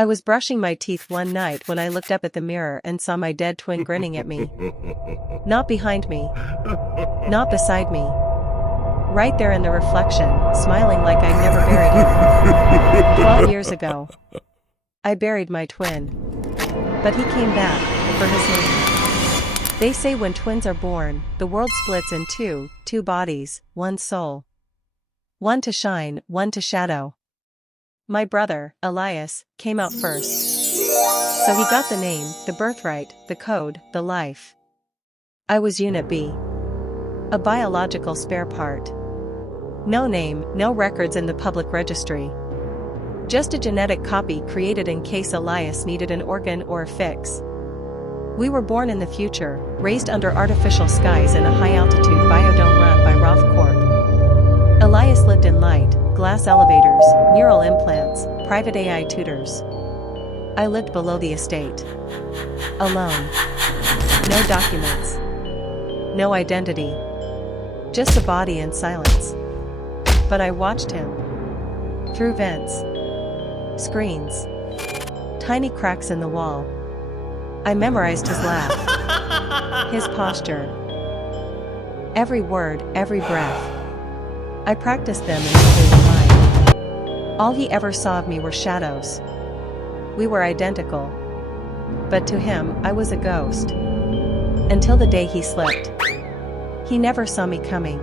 I was brushing my teeth one night when I looked up at the mirror and saw my dead twin grinning at me. Not behind me. Not beside me. Right there in the reflection, smiling like I'd never buried him. 12 years ago. I buried my twin. But he came back, for his name. They say when twins are born, the world splits in two bodies, one soul. One to shine, one to shadow. My brother, Elias, came out first. So he got the name, the birthright, the code, the life. I was Unit B. A biological spare part. No name, no records in the public registry. Just a genetic copy created in case Elias needed an organ or a fix. We were born in the future, raised under artificial skies in a high-altitude biodome run by Roth Corp. Elias lived in light, glass elevators, neural implants, private AI tutors. I lived below the estate. Alone. No documents. No identity. Just a body and silence. But I watched him. Through vents. Screens. Tiny cracks in the wall. I memorized his laugh. His posture. Every word, every breath. I practiced them until they were mine. All he ever saw of me were shadows. We were identical. But to him, I was a ghost. Until the day he slipped. He never saw me coming.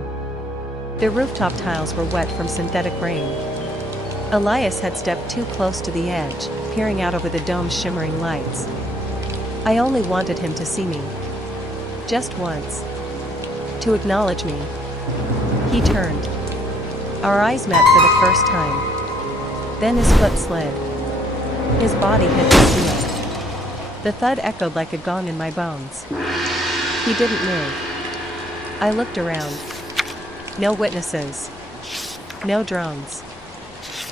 The rooftop tiles were wet from synthetic rain. Elias had stepped too close to the edge, peering out over the dome's shimmering lights. I only wanted him to see me. Just once. To acknowledge me. He turned. Our eyes met for the first time. Then his foot slid. His body hit the steel. The thud echoed like a gong in my bones. He didn't move. I looked around. No witnesses. No drones.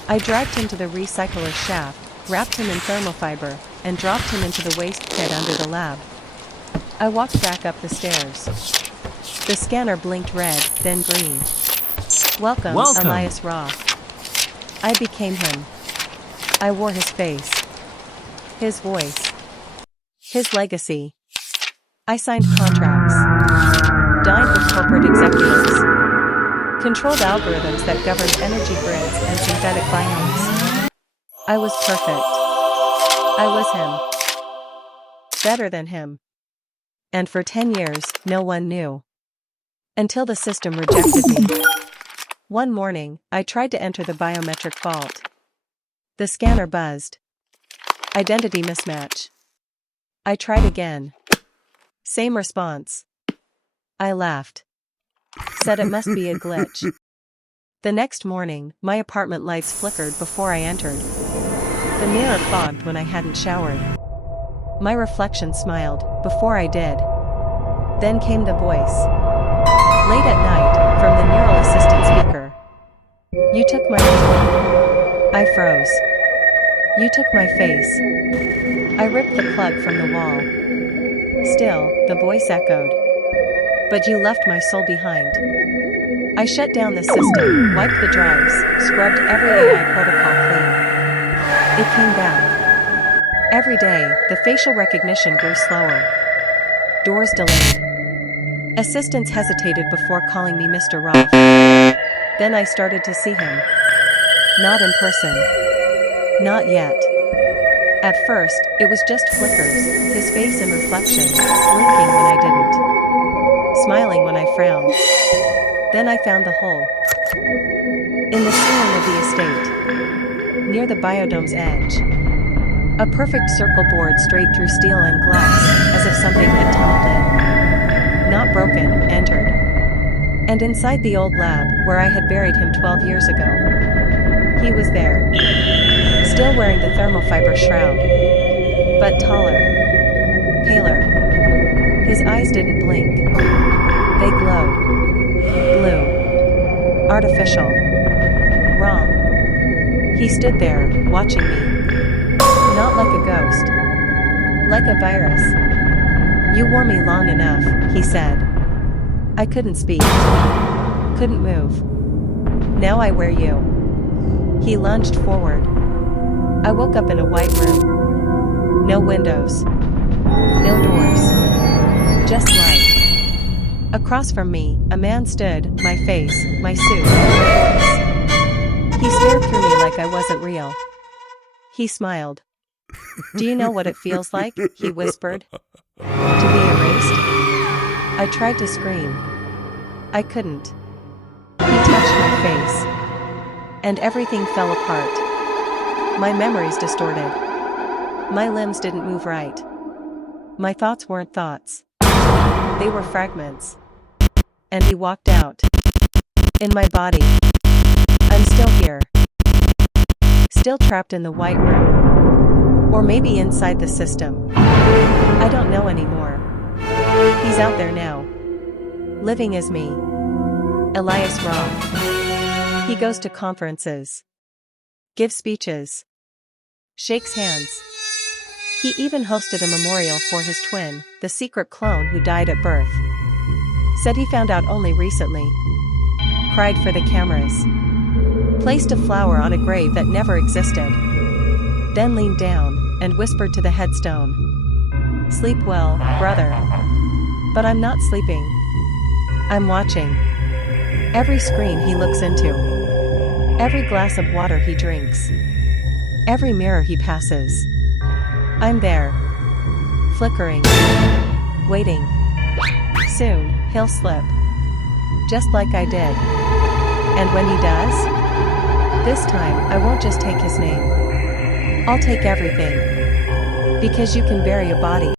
I dragged him to the recycler's shaft, wrapped him in thermal fiber, and dropped him into the waste pit under the lab. I walked back up the stairs. The scanner blinked red, then green. Welcome, Elias Roth. I became him. I wore his face. His voice. His legacy. I signed contracts. Dined with corporate executives. Controlled algorithms that governed energy grids and synthetic biomes. I was perfect. I was him. Better than him. And for 10 years, no one knew. Until the system rejected me. One morning, I tried to enter the biometric vault. The scanner buzzed. Identity mismatch. I tried again. Same response. I laughed. Said it must be a glitch. The next morning, my apartment lights flickered before I entered. The mirror fogged when I hadn't showered. My reflection smiled, before I did. Then came the voice. Late at night, from the neural assistant speaker. You took my name. I froze. You took my face. I ripped the plug from the wall. Still, the voice echoed. But you left my soul behind. I shut down the system, wiped the drives, scrubbed every AI protocol clean. It came back. Every day, the facial recognition grew slower. Doors delayed. Assistants hesitated before calling me Mr. Roth. Then I started to see him. Not in person. Not yet. At first, it was just flickers, his face in reflection, blinking when I didn't. Smiling when I frowned. Then I found the hole. In the ceiling of the estate. Near the biodome's edge. A perfect circle bored straight through steel and glass, as if something had tunneled in. Not broken, entered. And inside the old lab, where I had buried him 12 years ago. He was there. Still wearing the thermal fiber shroud. But taller. Paler. His eyes didn't blink. They glowed. Blue. Artificial. Wrong. He stood there, watching me. Not like a ghost. Like a virus. You wore me long enough, he said. I couldn't speak. Couldn't move. Now I wear you. He lunged forward. I woke up in a white room. No windows. No doors. Just light. Across from me, a man stood, my face, my suit, my voice. He stared through me like I wasn't real. He smiled. "Do you know what it feels like?" he whispered. "To be erased?" I tried to scream. I couldn't. He touched my face. And everything fell apart. My memories distorted. My limbs didn't move right. My thoughts weren't thoughts. They were fragments. And he walked out. In my body. I'm still here. Still trapped in the white room. Or maybe inside the system. I don't know anymore. He's out there now. Living as me. Elias Roth. He goes to conferences. Gives speeches. Shakes hands. He even hosted a memorial for his twin, the secret clone who died at birth. Said he found out only recently. Cried for the cameras. Placed a flower on a grave that never existed. Then leaned down and whispered to the headstone. "Sleep well, brother." But I'm not sleeping. I'm watching. Every screen he looks into. Every glass of water he drinks. Every mirror he passes. I'm there. Flickering. Waiting. Soon, he'll slip. Just like I did. And when he does, this time I won't just take his name. I'll take everything. Because you can bury a body.